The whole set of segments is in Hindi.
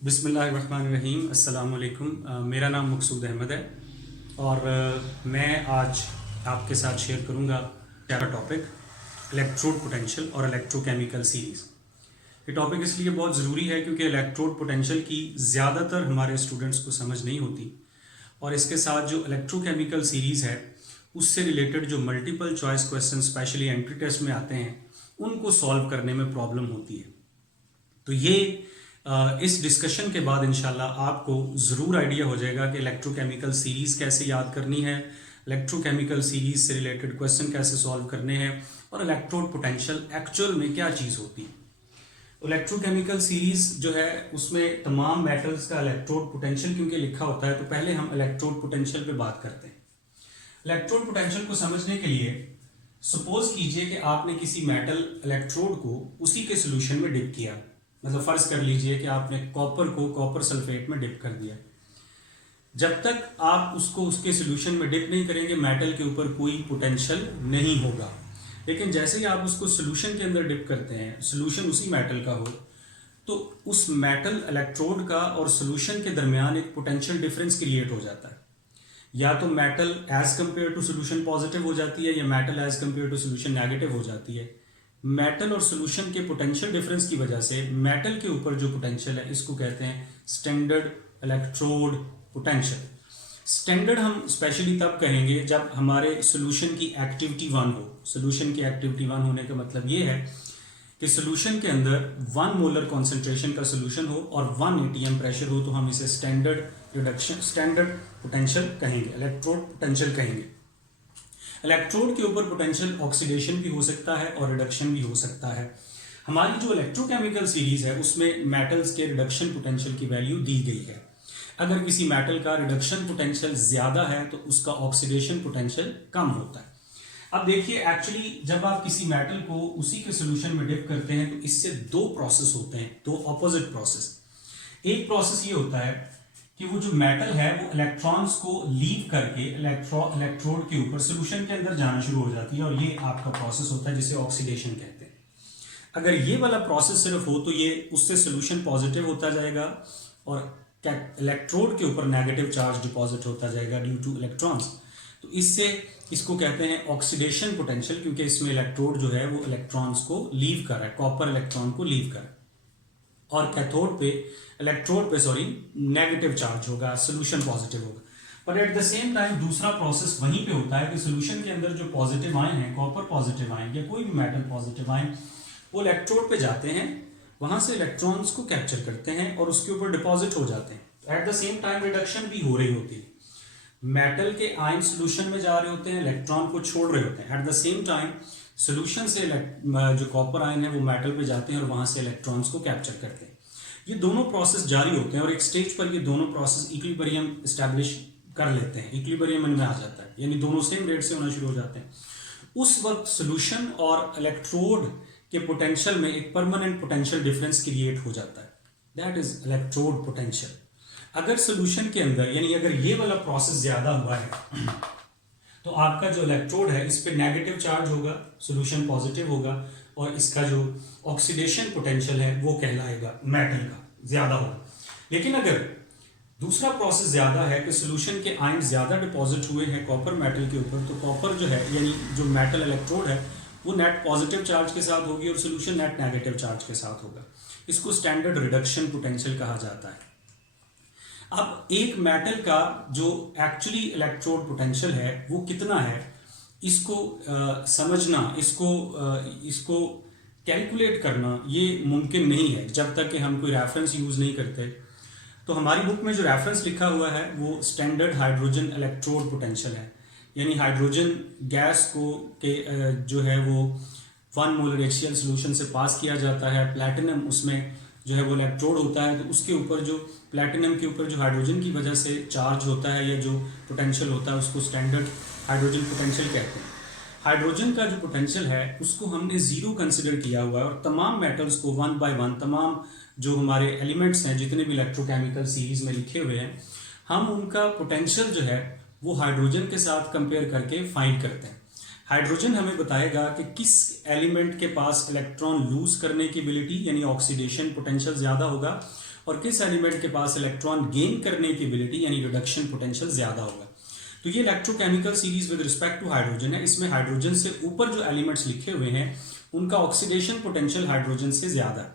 बिस्मिल्लाहिर्रहमानिर्रहीम। अस्सलाम वालेकुम। मेरा नाम मकसूद अहमद है और मैं आज आपके साथ शेयर करूंगा प्यारा टॉपिक इलेक्ट्रोड पोटेंशियल और इलेक्ट्रोकेमिकल सीरीज़। ये टॉपिक इसलिए बहुत ज़रूरी है क्योंकि इलेक्ट्रोड पोटेंशियल की ज़्यादातर हमारे स्टूडेंट्स को समझ नहीं होती और इसके साथ जो इलेक्ट्रोकेमिकल सीरीज़ है उससे रिलेटेड जो multiple choice question specially entry test में आते हैं उनको सॉल्व करने में प्रॉब्लम होती है। तो ये इस डिस्कशन के बाद इंशाल्लाह आपको ज़रूर आइडिया हो जाएगा कि इलेक्ट्रोकेमिकल सीरीज़ कैसे याद करनी है, इलेक्ट्रोकेमिकल सीरीज़ से रिलेटेड क्वेश्चन कैसे सॉल्व करने हैं और इलेक्ट्रोड पोटेंशियल एक्चुअल में क्या चीज़ होती है। इलेक्ट्रोकेमिकल सीरीज़ जो है उसमें तमाम मेटल्स का इलेक्ट्रोड पोटेंशियल क्योंकि लिखा होता है, तो पहले हम इलेक्ट्रोड पोटेंशियल पे बात करते हैं। इलेक्ट्रोड पोटेंशियल को समझने के लिए सपोज कीजिए कि आपने किसी मेटल इलेक्ट्रोड को उसी के सोल्यूशन में डिप किया, मतलब फर्ज कर लीजिए कि आपने कॉपर को कॉपर सल्फेट में डिप कर दिया। जब तक आप उसको उसके सोल्यूशन में डिप नहीं करेंगे मेटल के ऊपर कोई पोटेंशियल नहीं होगा, लेकिन जैसे ही आप उसको सोल्यूशन के अंदर डिप करते हैं, सोल्यूशन उसी मेटल का हो, तो उस मेटल इलेक्ट्रोड का और सोल्यूशन के दरमियान एक पोटेंशियल डिफरेंस क्रिएट हो जाता है। या तो metal as compare to solution positive हो जाती है या metal as compare to solution negative हो जाती है। मेटल और सोल्यूशन के पोटेंशियल डिफरेंस की वजह से मेटल के ऊपर जो पोटेंशियल है इसको कहते हैं स्टैंडर्ड इलेक्ट्रोड पोटेंशियल। स्टैंडर्ड हम स्पेशली तब कहेंगे जब हमारे सोल्यूशन की एक्टिविटी 1 हो। सोल्यूशन की एक्टिविटी 1 होने का मतलब ये है कि सोल्यूशन के अंदर 1 मोलर कॉन्सेंट्रेशन का सोल्यूशन हो और 1 atm प्रेशर हो, तो हम इसे स्टैंडर्ड पोटेंशियल कहेंगे, इलेक्ट्रोड पोटेंशियल कहेंगे। इलेक्ट्रोड के ऊपर पोटेंशियल ऑक्सीडेशन भी हो सकता है और रिडक्शन भी हो सकता है। हमारी जो इलेक्ट्रोकेमिकल सीरीज है उसमें मेटल्स के रिडक्शन पोटेंशियल की वैल्यू दी गई है। अगर किसी मेटल का रिडक्शन पोटेंशियल ज्यादा है तो उसका ऑक्सीडेशन पोटेंशियल कम होता है। अब देखिए, एक्चुअली जब आप किसी मेटल को उसी के सोल्यूशन में डिप करते हैं तो इससे 2 प्रोसेस होते हैं, 2 ऑपोजिट प्रोसेस। एक प्रोसेस ये होता है कि वो जो मेटल है वो इलेक्ट्रॉन्स को लीव करके इलेक्ट्रोड के ऊपर सोल्यूशन के अंदर जाना शुरू हो जाती है और ये आपका प्रोसेस होता है जिसे ऑक्सीडेशन कहते हैं। अगर ये वाला प्रोसेस सिर्फ हो तो ये उससे सोल्यूशन पॉजिटिव होता जाएगा और इलेक्ट्रोड के ऊपर नेगेटिव चार्ज डिपॉजिट होता जाएगा ड्यू टू इलेक्ट्रॉन्स। तो इससे इसको कहते हैं ऑक्सीडेशन पोटेंशियल, क्योंकि इसमें इलेक्ट्रोड जो है वो इलेक्ट्रॉन्स को लीव कर रहा है, कॉपर इलेक्ट्रॉन को लीव कर रहा है और कैथोड पे इलेक्ट्रोड पे नेगेटिव चार्ज होगा, सोल्यूशन पॉजिटिव होगा। पर एट द सेम टाइम दूसरा प्रोसेस वहीं पे होता है कि सोल्यूशन के अंदर जो पॉजिटिव आयन है, कॉपर पॉजिटिव आयन या कोई भी मेटल पॉजिटिव आयन, वो इलेक्ट्रोड पे जाते हैं, वहां से इलेक्ट्रॉन्स को कैप्चर करते हैं और उसके ऊपर डिपॉजिट हो जाते हैं। At the same time reduction भी हो रही होती है। मेटल के आयन सोल्यूशन में जा रहे होते हैं, इलेक्ट्रॉन को छोड़ रहे होते हैं। At the same time solution से जो कॉपर आयन है वो मेटल पे जाते हैं और वहां से इलेक्ट्रॉन्स को कैप्चर करते हैं। ये दोनों प्रोसेस जारी होते हैं और एक स्टेज पर ये दोनों प्रोसेस इक्विलिब्रियम एस्टैब्लिश कर लेते हैं, इक्विलिब्रियम इनमें आ जाता है, यानी दोनों सेम रेट से होना शुरू हो जाते हैं। उस वक्त सोल्यूशन और इलेक्ट्रोड के पोटेंशियल में एक परमानेंट पोटेंशियल डिफरेंस क्रिएट हो जाता है, दैट इज इलेक्ट्रोड पोटेंशियल। अगर सोल्यूशन के अंदर, यानी अगर ये वाला प्रोसेस ज्यादा हुआ है तो आपका जो इलेक्ट्रोड है इस पे नेगेटिव चार्ज होगा, सोल्यूशन पॉजिटिव होगा और इसका जो ऑक्सीडेशन पोटेंशियल है वो कहलाएगा मेटल का ज्यादा होगा। लेकिन अगर दूसरा प्रोसेस ज्यादा है कि सोल्यूशन के आयन ज्यादा डिपॉजिट हुए हैं कॉपर मेटल के ऊपर, तो कॉपर जो है यानी जो मेटल इलेक्ट्रोड है वो नेट पॉजिटिव चार्ज के साथ होगी और सोल्यूशन नेट नेगेटिव चार्ज के साथ होगा। इसको स्टैंडर्ड रिडक्शन पोटेंशियल कहा जाता है। अब एक मेटल का जो एक्चुअली इलेक्ट्रोड पोटेंशियल है वो कितना है, इसको समझना, इसको कैलकुलेट करना ये मुमकिन नहीं है जब तक कि हम कोई रेफरेंस यूज नहीं करते। तो हमारी बुक में जो रेफरेंस लिखा हुआ है वो स्टैंडर्ड हाइड्रोजन इलेक्ट्रोड पोटेंशियल है, यानी हाइड्रोजन गैस को जो है वो 1 मोलर HCl सोल्यूशन से पास किया जाता है। प्लैटिनम उसमें जो है वो इलेक्ट्रोड होता है, तो उसके ऊपर जो प्लैटिनम के ऊपर जो हाइड्रोजन की वजह से चार्ज होता है या जो पोटेंशियल होता है उसको स्टैंडर्ड हाइड्रोजन पोटेंशियल कहते हैं। हाइड्रोजन का जो पोटेंशियल है उसको हमने 0 कंसिडर किया हुआ है और तमाम मेटल्स को 1 बाय 1, तमाम जो हमारे एलिमेंट्स हैं जितने भी इलेक्ट्रोकेमिकल सीरीज में लिखे हुए हैं, हम उनका पोटेंशियल जो है वो हाइड्रोजन के साथ कंपेयर करके फाइंड करते हैं। हाइड्रोजन हमें बताएगा कि किस एलिमेंट के पास इलेक्ट्रॉन लूज करने की एबिलिटी यानी ऑक्सीडेशन पोटेंशियल ज्यादा होगा और किस एलिमेंट के पास इलेक्ट्रॉन गेन करने की एबिलिटी यानी रिडक्शन पोटेंशियल ज्यादा होगा। तो ये electrochemical series with respect to hydrogen है। इसमें हाइड्रोजन से ऊपर जो एलिमेंट्स लिखे हुए हैं उनका ऑक्सीडेशन पोटेंशियल हाइड्रोजन से ज्यादा है,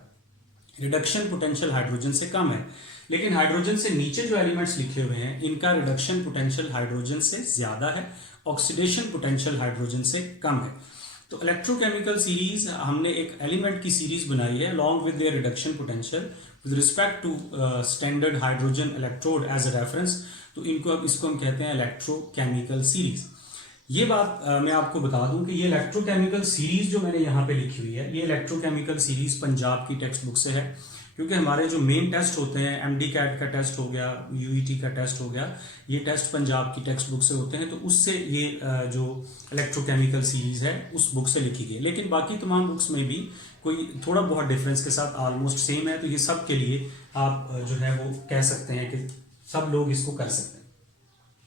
रिडक्शन पोटेंशियल हाइड्रोजन से कम है। लेकिन हाइड्रोजन से नीचे जो एलिमेंट्स लिखे हुए हैं इनका रिडक्शन पोटेंशियल हाइड्रोजन से ज्यादा है, ऑक्सीडेशन पोटेंशियल हाइड्रोजन से कम है। तो इलेक्ट्रोकेमिकल सीरीज हमने एक एलिमेंट की सीरीज बनाई है along with their reduction potential with respect to standard hydrogen electrode as a reference. तो इसको हम कहते हैं इलेक्ट्रोकेमिकल सीरीज। ये बात मैं आपको बता दूं कि ये इलेक्ट्रोकेमिकल सीरीज जो मैंने यहाँ पे लिखी हुई है ये इलेक्ट्रोकेमिकल सीरीज पंजाब की टेक्स्ट बुक से है, क्योंकि हमारे जो मेन टेस्ट होते हैं एमडी कैट का टेस्ट हो गया, यूईटी का टेस्ट हो गया, ये टेस्ट पंजाब की टेक्स्ट बुक से होते हैं। तो उससे ये जो इलेक्ट्रोकेमिकल सीरीज है उस बुक से लिखी गई। लेकिन बाकी तमाम बुक्स में भी कोई थोड़ा बहुत डिफरेंस के साथ ऑलमोस्ट सेम है। तो ये सब के लिए आप जो है वो कह सकते हैं कि सब लोग इसको कर सकते हैं।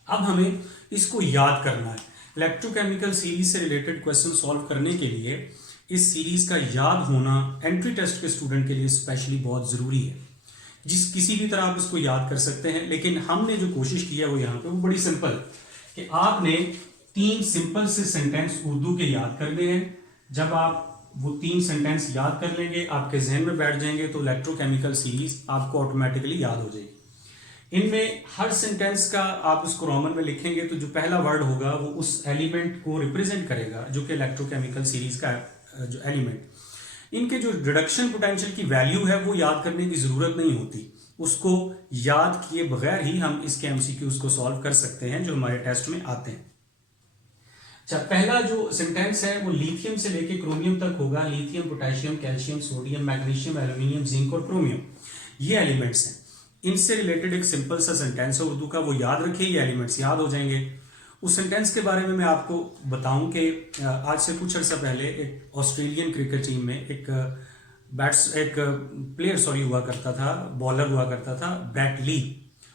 अब हमें इसको याद करना है। इलेक्ट्रोकेमिकल सीरीज से रिलेटेड क्वेश्चन सॉल्व करने के लिए इस सीरीज का याद होना एंट्री टेस्ट के स्टूडेंट के लिए स्पेशली बहुत जरूरी है। किसी भी तरह आप इसको याद कर सकते हैं, लेकिन हमने जो कोशिश की है वो यहाँ पे वो बड़ी सिंपल है कि आपने 3 सिंपल से सेंटेंस उर्दू के याद करने हैं। जब आप वो 3 सेंटेंस याद कर लेंगे, आपके जहन में बैठ जाएंगे, तो इलेक्ट्रोकेमिकल सीरीज आपको ऑटोमेटिकली याद हो जाएगी। इनमें हर सेंटेंस का आप उसको रोमन में लिखेंगे तो जो पहला वर्ड होगा वो उस एलिमेंट को रिप्रेजेंट करेगा जो कि इलेक्ट्रोकेमिकल सीरीज का जो एलिमेंट। इनके जो रिडक्शन पोटेंशियल की वैल्यू है वो याद करने की जरूरत नहीं होती, उसको याद किए बगैर ही हम इसके एमसीक्यूज को सॉल्व कर सकते हैं जो हमारे टेस्ट में आते हैं। अच्छा, पहला जो सेंटेंस है वो लिथियम से लेके क्रोमियम तक होगा। Lithium, potassium, calcium, sodium, magnesium, aluminium, zinc और क्रोमियम, ये एलिमेंट्स हैं। इनसे रिलेटेड एक सिंपल सा सेंटेंस है उर्दू का, वो याद रखिए, ये एलिमेंट्स याद हो जाएंगे। उस सेंटेंस के बारे में मैं आपको बताऊं कि आज से कुछ अर्सा पहले एक ऑस्ट्रेलियन क्रिकेट टीम में एक प्लेयर हुआ करता था, बॉलर हुआ करता था, ब्रैट ली।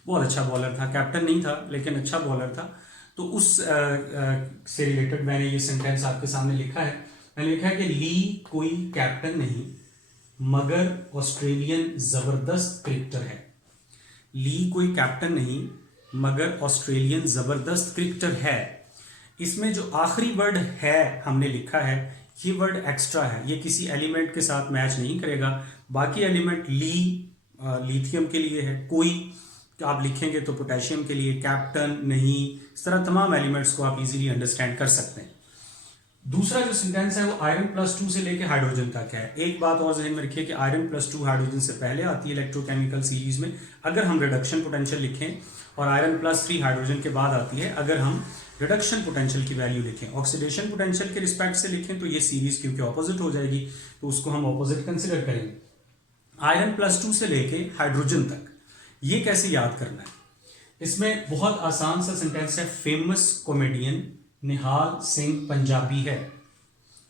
बहुत अच्छा बॉलर था, कैप्टन नहीं था लेकिन अच्छा बॉलर था। तो उस से रिलेटेड मैंने ये सेंटेंस आपके सामने लिखा है। मैंने लिखा है कि ली कोई कैप्टन नहीं मगर ऑस्ट्रेलियन जबरदस्त क्रिकेटर है। ली कोई कैप्टन नहीं मगर ऑस्ट्रेलियन जबरदस्त क्रिकेटर है। इसमें जो आखिरी वर्ड है हमने लिखा है, ये वर्ड एक्स्ट्रा है, ये किसी एलिमेंट के साथ मैच नहीं करेगा। बाकी एलिमेंट लिथियम के लिए है, कोई आप लिखेंगे तो पोटेशियम के लिए, कैप्टन नहीं, इस तरह तमाम एलिमेंट्स को आप इजीली अंडरस्टैंड कर सकते हैं। दूसरा जो सेंटेंस है वो आयरन +2 से लेके हाइड्रोजन तक है। एक बात और जहन में रखिए कि आयरन +2 हाइड्रोजन से पहले आती है इलेक्ट्रोकेमिकल सीरीज में अगर हम रिडक्शन पोटेंशियल लिखें, और आयरन +3 हाइड्रोजन के बाद आती है अगर हम रिडक्शन पोटेंशियल की वैल्यू लिखें। ऑक्सीडेशन पोटेंशियल के रिस्पेक्ट से लिखें तो ये सीरीज क्योंकि ऑपोजिट हो जाएगी तो उसको हम ऑपोजिट कंसिडर करेंगे। आयरन +2 से लेके हाइड्रोजन तक ये कैसे याद करना है, इसमें बहुत आसान सा सेंटेंस है। फेमस कॉमेडियन निहाल सिंह पंजाबी है।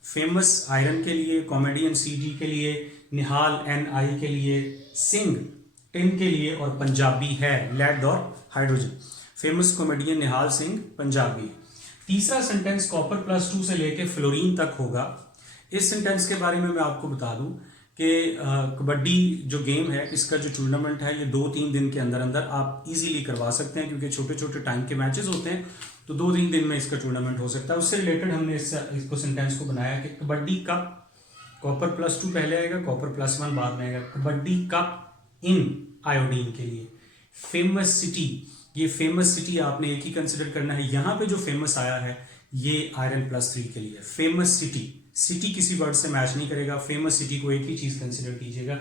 फेमस आयरन के लिए, कॉमेडियन CD के लिए, निहाल NI के लिए, सिंह टिन के लिए और पंजाबी है लेड और हाइड्रोजन। फेमस कॉमेडियन निहाल सिंह पंजाबी। तीसरा सेंटेंस कॉपर +2 से लेके फ्लोरीन तक होगा। इस सेंटेंस के बारे में मैं आपको बता दूं कि कबड्डी जो गेम है इसका जो टूर्नामेंट है ये 2-3 दिन के अंदर अंदर आप इजीली करवा सकते हैं, क्योंकि छोटे छोटे टाइम के मैचेस होते हैं, तो 2-3 दिन में इसका टूर्नामेंट हो सकता है। उससे रिलेटेड हमने इसको सेंटेंस को बनाया कि कबड्डी कप, कॉपर +2 पहले आएगा, कॉपर +1 बाद में आएगा। कबड्डी कप इन आयोडीन के लिए। फेमस सिटी, ये फेमस सिटी आपने एक ही कंसिडर करना है। यहाँ पे जो फेमस आया है ये आयरन +3 के लिए। फेमस सिटी, सिटी किसी वर्ड से मैच नहीं करेगा, फेमस सिटी को एक ही चीज कंसिडर कीजिएगा।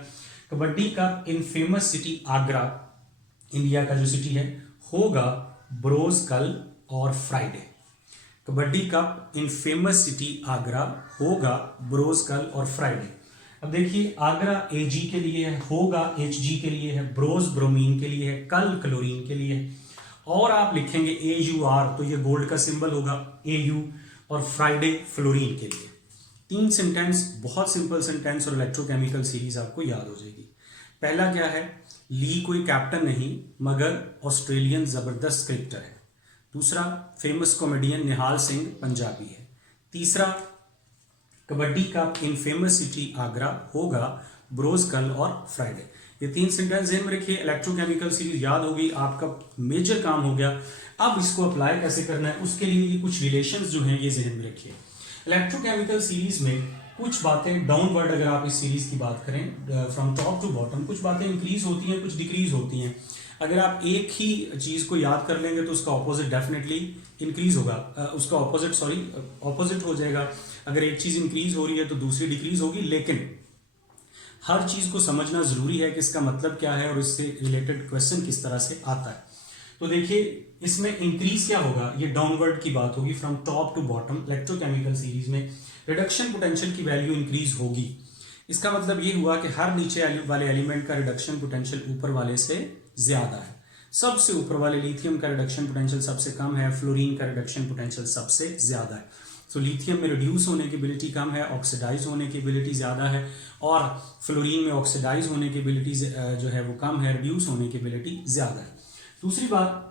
कबड्डी कप इन फेमस सिटी आगरा, इंडिया का जो सिटी है, होगा ब्रोज कल और फ्राइडे। कबड्डी कप इन फेमस सिटी आगरा होगा ब्रोज कल और फ्राइडे। अब देखिए, आगरा AG के लिए है, होगा HG के लिए है, ब्रोज ब्रोमीन के लिए है, कल क्लोरीन के लिए है, और आप लिखेंगे AUR तो ये गोल्ड का सिंबल होगा AU, और फ्राइडे फ्लोरीन के लिए। 3 सेंटेंस, बहुत सिंपल सेंटेंस, और इलेक्ट्रोकेमिकल सीरीज आपको याद हो जाएगी। पहला क्या है, ली कोई कैप्टन नहीं मगर ऑस्ट्रेलियन जबरदस्त क्रिकेटर है। दूसरा, फेमस कॉमेडियन निहाल सिंह पंजाबी है। तीसरा, कबड्डी कप इन फेमस सिटी आगरा होगा ब्रोज कल और फ्राइडे। ये 3 सेंटेंस ध्यान में रखिए। इलेक्ट्रोकेमिकल सीरीज याद होगी, आपका मेजर काम हो गया। अब इसको अप्लाई कैसे करना है उसके लिए ये कुछ रिलेशंस जो हैं ये जहन में रखिए। इलेक्ट्रोकेमिकल सीरीज में कुछ बातें डाउनवर्ड, अगर आप इस सीरीज की बात करें फ्रॉम टॉप टू बॉटम, कुछ बातें इंक्रीज होती हैं, कुछ डिक्रीज होती हैं। अगर आप एक ही चीज को याद कर लेंगे तो उसका ऑपोजिट डेफिनेटली इंक्रीज होगा, उसका ऑपोजिट हो जाएगा। अगर एक चीज इंक्रीज हो रही है तो दूसरी डिक्रीज होगी, लेकिन हर चीज को समझना जरूरी है कि इसका मतलब क्या है और इससे रिलेटेड क्वेश्चन किस तरह से आता है। तो देखिए इसमें इंक्रीज क्या होगा, ये डाउनवर्ड की बात होगी from top to bottom. Electrochemical series में रिडक्शन पोटेंशियल की वैल्यू इंक्रीज होगी। इसका मतलब ये हुआ कि हर नीचे वाले एलिमेंट का रिडक्शन पोटेंशियल ऊपर वाले से ज्यादा है। सबसे ऊपर वाले लिथियम का रिडक्शन पोटेंशियल सबसे कम है, फ्लोरीन का रिडक्शन पोटेंशियल सबसे ज्यादा है। तो लिथियम में रिड्यूस होने की एबिलिटी कम है, ऑक्सीडाइज होने की एबिलिटी ज्यादा है, और फ्लोरीन में ऑक्सीडाइज होने की एबिलिटी जो है वो कम है, रिड्यूस होने की एबिलिटी ज्यादा है। दूसरी बात,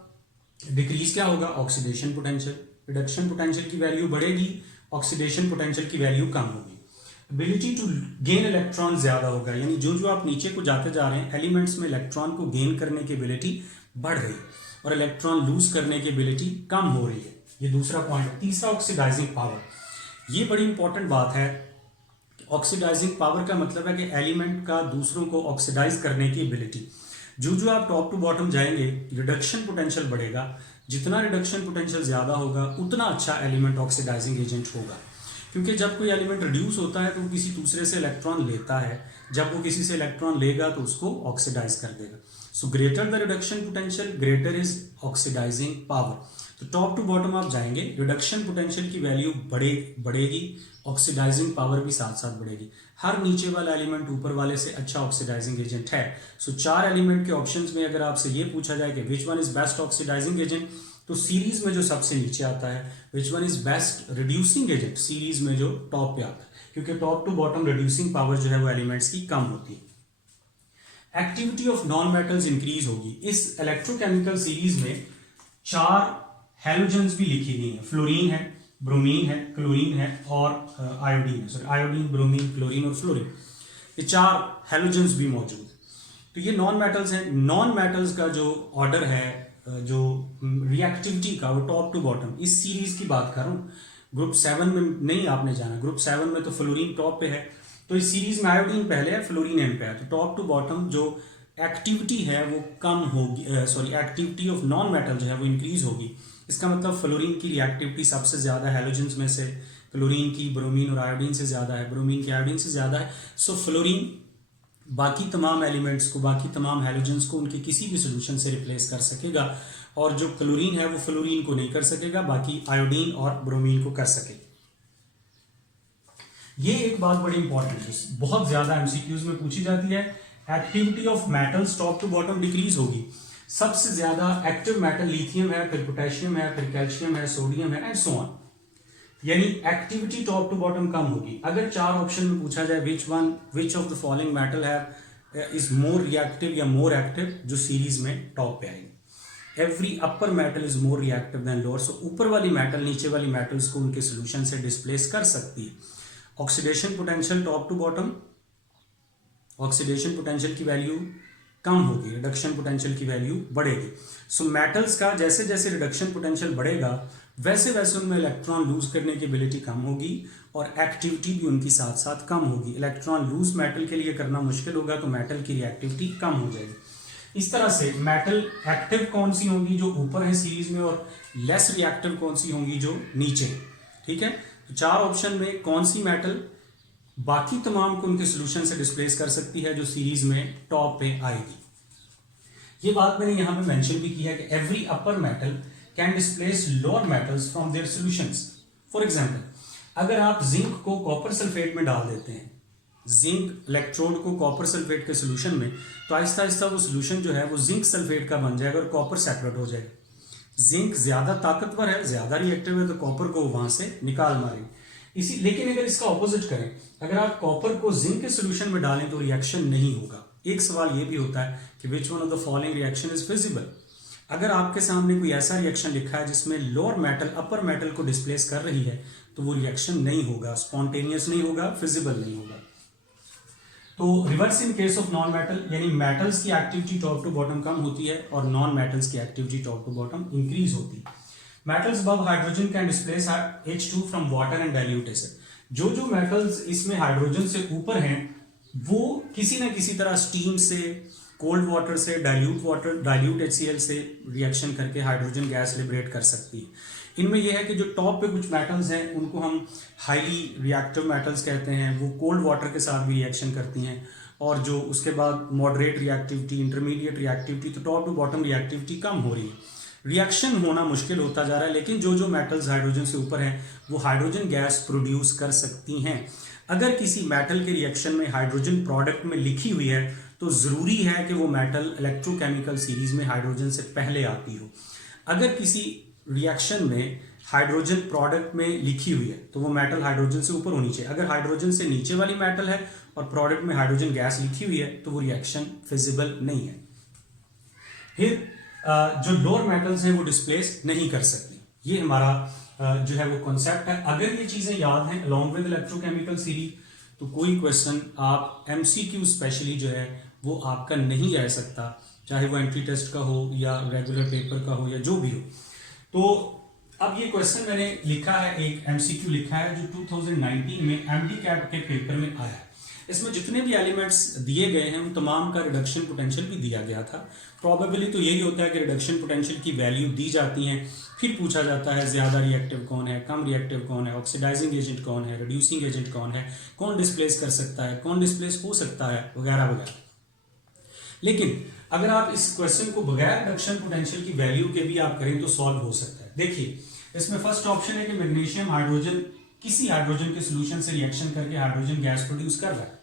डिक्रीज क्या होगा, ऑक्सीडेशन पोटेंशियल। रिडक्शन पोटेंशियल की वैल्यू बढ़ेगी, ऑक्सीडेशन पोटेंशियल की वैल्यू कम होगी। एबिलिटी टू गेन इलेक्ट्रॉन ज्यादा होगा, यानी जो जो आप नीचे को जाते जा रहे हैं एलिमेंट्स में इलेक्ट्रॉन को गेन करने की एबिलिटी बढ़ रही है और इलेक्ट्रॉन लूज करने की एबिलिटी कम हो रही है। ये दूसरा पॉइंट है। तीसरा, ऑक्सीडाइजिंग पावर। ये बड़ी इंपॉर्टेंट बात है। ऑक्सीडाइजिंग पावर का मतलब है कि एलिमेंट का दूसरों को ऑक्सीडाइज करने की एबिलिटी। जो जो आप टॉप टू बॉटम जाएंगे रिडक्शन पोटेंशियल बढ़ेगा, जितना रिडक्शन पोटेंशियल ज्यादा होगा उतना अच्छा एलिमेंट ऑक्सीडाइजिंग एजेंट होगा। क्योंकि जब कोई एलिमेंट रिड्यूस होता है तो वो किसी दूसरे से इलेक्ट्रॉन लेता है, जब वो किसी से इलेक्ट्रॉन लेगा तो उसको ऑक्सीडाइज कर देगा। So greater the reduction potential greater is oxidizing power. तो टॉप टू बॉटम आप जाएंगे, रिडक्शन पोटेंशियल की वैल्यू बढ़ेगी, ऑक्सीडाइजिंग पावर भी साथ साथ बढ़ेगी। हर नीचे वाला एलिमेंट ऊपर वाले से अच्छा ऑक्सीडाइजिंग एजेंट है। सो 4 एलिमेंट के ऑप्शंस में अगर आपसे ये पूछा जाए कि which one is best oxidizing agent, तो सीरीज में जो सबसे नीचे आता है which one is best reducing agent, series में जो टॉप पे आता है, क्योंकि top to bottom reducing power जो है वो एलिमेंट्स की कम होती है। Activity of non metals increase होगी। इस इलेक्ट्रोकेमिकल सीरीज में 4 हैलोजेंस भी लिखी गई हैं। फ्लोरीन है, ब्रोमीन है, क्लोरीन है और आयोडीन है। सॉरी, आयोडीन, ब्रोमीन, क्लोरीन और फ्लोरीन, ये 4 हैलोजेंस भी मौजूद है। तो ये नॉन मेटल्स हैं। नॉन मेटल्स का जो ऑर्डर है, जो रिएक्टिविटी का, वो टॉप टू बॉटम इस सीरीज की बात कर रहा हूँ। ग्रुप 7 में नहीं आपने जाना, ग्रुप 7 में तो फ्लोरीन टॉप पे है, तो इस सीरीज में आयोडीन पहले है, फ्लोरीन एंड पे है। तो टॉप टू बॉटम जो एक्टिविटी है वो कम होगी, sorry activity of non metal जो है वो इंक्रीज होगी। इसका मतलब फ्लोरीन की रिएक्टिविटी सबसे ज्यादा हैलोजेंस में से, क्लोरीन की ब्रोमीन और आयोडीन से ज्यादा है, ब्रोमीन की आयोडीन से ज्यादा है। सो फ्लोरीन बाकी तमाम एलिमेंट्स को, बाकी तमाम हैलोजेंस को उनके किसी भी सोल्यूशन से रिप्लेस कर सकेगा, और जो क्लोरीन है वो फ्लोरीन को नहीं कर सकेगा, बाकी आयोडीन और ब्रोमीन को कर सकेगा। ये एक बात बड़ी इंपॉर्टेंट है, बहुत ज्यादा एमसीक्यूज में पूछी जाती है। Activity of metals top to bottom decrease होगी। सबसे ज्यादा एक्टिव मेटल लिथियम है, फिर पोटेशियम है, फिर कैल्शियम है, सोडियम है एंड सो ऑन, यानी एक्टिविटी टॉप टू बॉटम कम होगी। अगर 4 ऑप्शन में पूछा जाए which of the following metal have is more reactive या मोर एक्टिव, जो सीरीज में टॉप पे आएगी। Every upper metal is more reactive than lower. So ऊपर वाली मेटल नीचे वाली मेटल्स को उनके सोल्यूशन से डिस्प्लेस कर सकती है। Oxidation potential top to bottom, oxidation potential की वैल्यू कम होगी, रिडक्शन पोटेंशियल की वैल्यू बढ़ेगी। सो मेटल्स का जैसे जैसे रिडक्शन पोटेंशियल बढ़ेगा वैसे वैसे उनमें इलेक्ट्रॉन लूज करने की एबिलिटी कम होगी और एक्टिविटी भी उनकी साथ साथ कम होगी। इलेक्ट्रॉन लूज मेटल के लिए करना मुश्किल होगा तो मेटल की रिएक्टिविटी कम हो जाएगी। इस तरह से मेटल एक्टिव कौन सी होंगी, जो ऊपर है सीरीज में, और लेस रिएक्टिव कौन सी होंगी, जो नीचे। ठीक है, तो 4 ऑप्शन में कौन सी मेटल बाकी तमाम को उनके सोल्यूशन से डिस्प्लेस कर सकती है, जो सीरीज में टॉप पे आएगी। ये बात मैंने यहां पे मेंशन भी की है कि every upper metal can displace lower metals from their solutions. For example, अगर आप जिंक को कॉपर सल्फेट में डाल देते हैं, जिंक इलेक्ट्रोड को कॉपर सल्फेट के सोल्यूशन में, तो आहिस्ता आहिस्ता वो सोल्यूशन जो है वो जिंक सल्फेट का बन जाएगा और कॉपर सेपरेट हो जाएगा। जिंक ज्यादा ताकतवर है, ज्यादा रिएक्टिव है, तो कॉपर को वहां से निकाल मारेगी। लेकिन अगर इसका ऑपोजिट करें, अगर आप कॉपर को जिंक के सोल्यूशन में डालें तो रिएक्शन नहीं होगा। एक सवाल ये भी होता है कि which one of the following reaction is feasible. अगर आपके सामने कोई ऐसा रिएक्शन लिखा है जिसमें लोअर मेटल अपर मेटल को डिस्प्लेस कर रही है, तो वो रिएक्शन नहीं होगा, स्पॉन्टेनियस नहीं होगा, फिजिबल नहीं होगा। तो reverse in case of non metal, यानी मेटल्स की एक्टिविटी टॉप टू बॉटम कम होती है और नॉन मेटल्स की activity top to bottom increase होती है। Metals above hydrogen can displace H2 from water and dilute acid. जो मेटल्स इसमें हाइड्रोजन से ऊपर हैं वो किसी ना किसी तरह स्टीम से, कोल्ड वाटर से, डाइल्यूट HCl से रिएक्शन करके हाइड्रोजन गैस लिबरेट कर सकती है। इनमें यह है कि जो टॉप पे कुछ मेटल्स हैं उनको हम हाईली रिएक्टिव मेटल्स कहते हैं, वो कोल्ड वाटर के साथ भी रिएक्शन करती हैं, और जो उसके बाद मॉडरेट रिएक्टिविटी, इंटरमीडिएट रिएक्टिविटी, तो टॉप टू बॉटम रिएक्टिविटी कम हो रही है, रिएक्शन होना मुश्किल होता जा रहा है। लेकिन जो मेटल्स हाइड्रोजन से ऊपर हैं वो हाइड्रोजन गैस प्रोड्यूस कर सकती हैं। अगर किसी मेटल के रिएक्शन में हाइड्रोजन प्रोडक्ट में लिखी हुई है तो ज़रूरी है कि वो मेटल इलेक्ट्रोकेमिकल सीरीज में हाइड्रोजन से पहले आती हो। अगर किसी रिएक्शन में हाइड्रोजन प्रोडक्ट में लिखी हुई है तो वो मेटल हाइड्रोजन से ऊपर होनी चाहिए। अगर हाइड्रोजन से नीचे वाली मेटल है और प्रोडक्ट में हाइड्रोजन गैस लिखी हुई है तो वो रिएक्शन फिजिबल नहीं है। फिर जो लोअर मेटल्स हैं वो डिस्प्लेस नहीं कर सकती। ये हमारा जो है वो कॉन्सेप्ट है। अगर ये चीज़ें याद हैं अलॉन्ग विद इलेक्ट्रोकेमिकल सीरीज तो कोई क्वेश्चन आप MCQ स्पेशली जो है वो आपका नहीं रह सकता, चाहे वो एंट्री टेस्ट का हो या रेगुलर पेपर का हो या जो भी हो। तो अब ये क्वेश्चन मैंने लिखा है, एक MCQ लिखा है जो 2019 में MDCAT के पेपर में आया है। इसमें जितने भी एलिमेंट्स दिए गए हैं उन तमाम का रिडक्शन पोटेंशियल भी दिया गया था। प्रॉबेबली तो यही होता है कि रिडक्शन पोटेंशियल की वैल्यू दी जाती हैं, फिर पूछा जाता है ज़्यादा रिएक्टिव कौन है, कम रिएक्टिव कौन है, ऑक्सीडाइजिंग एजेंट कौन है, रिड्यूसिंग एजेंट कौन है, कौन डिस्प्लेस कर सकता है, कौन डिस्प्लेस हो सकता है, वगैरह वगैरह। लेकिन अगर आप इस क्वेश्चन को बगैर रिडक्शन पोटेंशियल की वैल्यू के भी आप करें तो सॉल्व हो सकता है। देखिए इसमें फर्स्ट ऑप्शन है कि मैग्नीशियम हाइड्रोजन किसी हाइड्रोजन के सोल्यूशन से रिएक्शन करके हाइड्रोजन गैस प्रोड्यूस कर रहा है।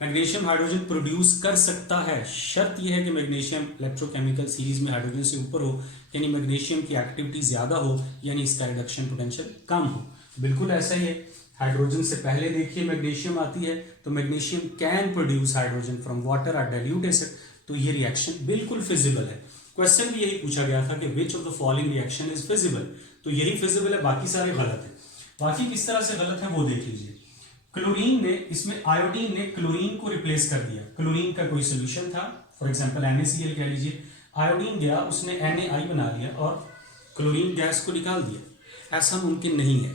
मैग्नीशियम हाइड्रोजन प्रोड्यूस कर सकता है, शर्त यह है कि मैग्नीशियम इलेक्ट्रोकेमिकल सीरीज में हाइड्रोजन से ऊपर हो, यानी मैग्नीशियम की एक्टिविटी ज्यादा हो, यानी इसका रिडक्शन पोटेंशियल कम हो। बिल्कुल ऐसा ही है, हाइड्रोजन से पहले देखिए मैग्नीशियम आती है तो magnesium can produce hydrogen from water और डाइल्यूट एसिड, तो ये रिएक्शन बिल्कुल फिजिबल है। क्वेश्चन भी यही पूछा गया था कि विच of the following reaction is feasible, तो यही फिजिबल है, बाकी सारे गलत है। बाकी किस तरह से गलत है वो देख लीजिए। क्लोरीन ने, इसमें आयोडीन ने क्लोरीन को रिप्लेस कर दिया। क्लोरीन का कोई सोल्यूशन था, फॉर एग्जांपल NaCl कह लीजिए, आयोडीन गया उसने NaI बना लिया और क्लोरीन गैस को निकाल दिया। ऐसा मुमकिन नहीं है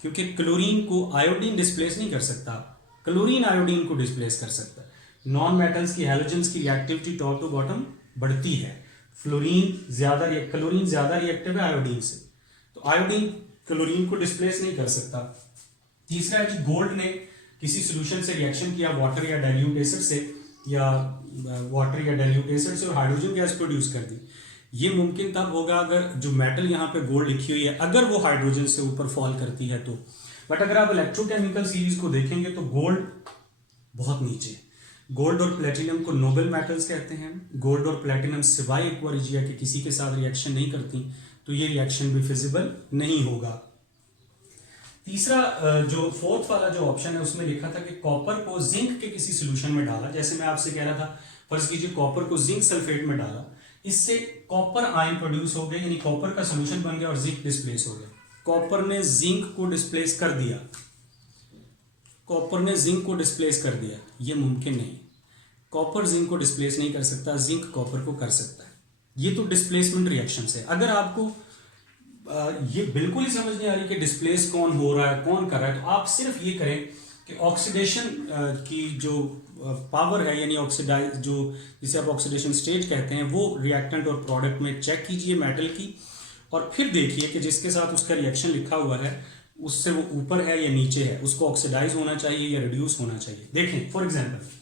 क्योंकि क्लोरीन को आयोडीन डिस्प्लेस नहीं कर सकता, क्लोरीन आयोडीन को डिस्प्लेस कर सकता है। नॉन मेटल्स की हैलोजेंस की रिएक्टिविटी टॉप टू बॉटम बढ़ती है, क्लोरीन ज्यादा रिएक्टिव है आयोडीन से, तो आयोडीन क्लोरीन को डिस्प्लेस नहीं कर सकता। तीसरा है कि गोल्ड ने किसी सॉल्यूशन से रिएक्शन किया वाटर या डाइल्यूट एसिड से, और हाइड्रोजन गैस प्रोड्यूस कर दी। ये मुमकिन तब होगा अगर जो मेटल यहाँ पे गोल्ड लिखी हुई है अगर वो हाइड्रोजन से ऊपर फॉल करती है तो। बट अगर आप इलेक्ट्रोकेमिकल सीरीज को देखेंगे तो गोल्ड बहुत नीचे। गोल्ड और प्लेटिनम को नोबल मेटल्स कहते हैं। गोल्ड और प्लेटिनम सिवाय एक्वारिजिया के किसी के साथ रिएक्शन नहीं करती, तो ये रिएक्शन भी फिजिबल नहीं होगा। तीसरा जो फोर्थ वाला जो ऑप्शन है उसमें लिखा था कि कॉपर को जिंक के किसी सोल्यूशन में डाला। जैसे मैं आपसे कह रहा था, फर्ज कीजिए कॉपर को जिंक सल्फेट में डाला, इससे कॉपर आयन प्रोड्यूस हो गए, यानी कॉपर का सोल्यूशन बन गया और जिंक डिस्प्लेस हो गया। कॉपर ने जिंक को डिस्प्लेस कर दिया, कॉपर ने जिंक को डिस्प्लेस कर दिया, ये मुमकिन नहीं। कॉपर जिंक को डिस्प्लेस नहीं कर सकता, जिंक कॉपर को कर सकता है। ये तो डिस्प्लेसमेंट रिएक्शन से। अगर आपको ये बिल्कुल ही समझ नहीं आ रही कि डिस्प्लेस कौन हो रहा है, कौन कर रहा है, तो आप सिर्फ ये करें कि ऑक्सीडेशन की जो पावर है, यानी ऑक्सीडाइज जो जिसे आप ऑक्सीडेशन स्टेज कहते हैं, वो रिएक्टेंट और प्रोडक्ट में चेक कीजिए मेटल की, और फिर देखिए कि जिसके साथ उसका रिएक्शन लिखा हुआ है उससे वो ऊपर है या नीचे है, उसको ऑक्सीडाइज होना चाहिए या रिड्यूस होना चाहिए। देखें फॉर एग्जाम्पल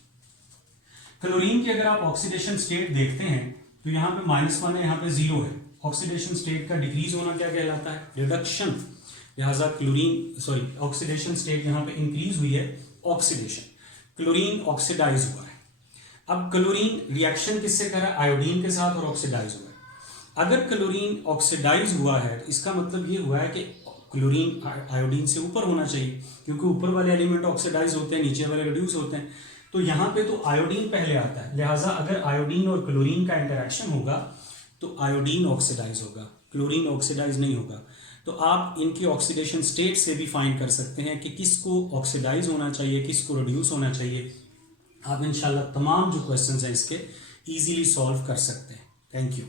क्लोरीन की अगर आप ऑक्सीडेशन स्टेट देखते हैं तो यहाँ पे -1 है, यहाँ पे 0 है। ऑक्सीडेशन स्टेट का डिक्रीज होना क्या कहलाता है? रिडक्शन। लिहाजा ऑक्सीडेशन स्टेट यहाँ पे इंक्रीज हुई है, ऑक्सीडेशन। क्लोरीन ऑक्सीडाइज हुआ है। अब क्लोरीन रिएक्शन किससे कर रहा है? आयोडीन के साथ, और ऑक्सीडाइज हुआ है। अगर क्लोरीन ऑक्सीडाइज हुआ है तो इसका मतलब ये हुआ है कि क्लोरीन आयोडीन से ऊपर होना चाहिए, क्योंकि ऊपर वाले एलिमेंट ऑक्सीडाइज होते हैं, नीचे वाले रिड्यूस होते हैं। तो यहाँ पे तो आयोडीन पहले आता है, लिहाजा अगर आयोडीन और क्लोरीन का इंटरेक्शन होगा तो आयोडीन ऑक्सीडाइज होगा, क्लोरीन ऑक्सीडाइज नहीं होगा। तो आप इनकी ऑक्सीडेशन स्टेट से भी फाइंड कर सकते हैं कि किसको ऑक्सीडाइज होना चाहिए, किसको रिड्यूस होना चाहिए। आप इंशाल्लाह तमाम जो क्वेश्चंस हैं इसके इजीली सॉल्व कर सकते हैं। Thank you.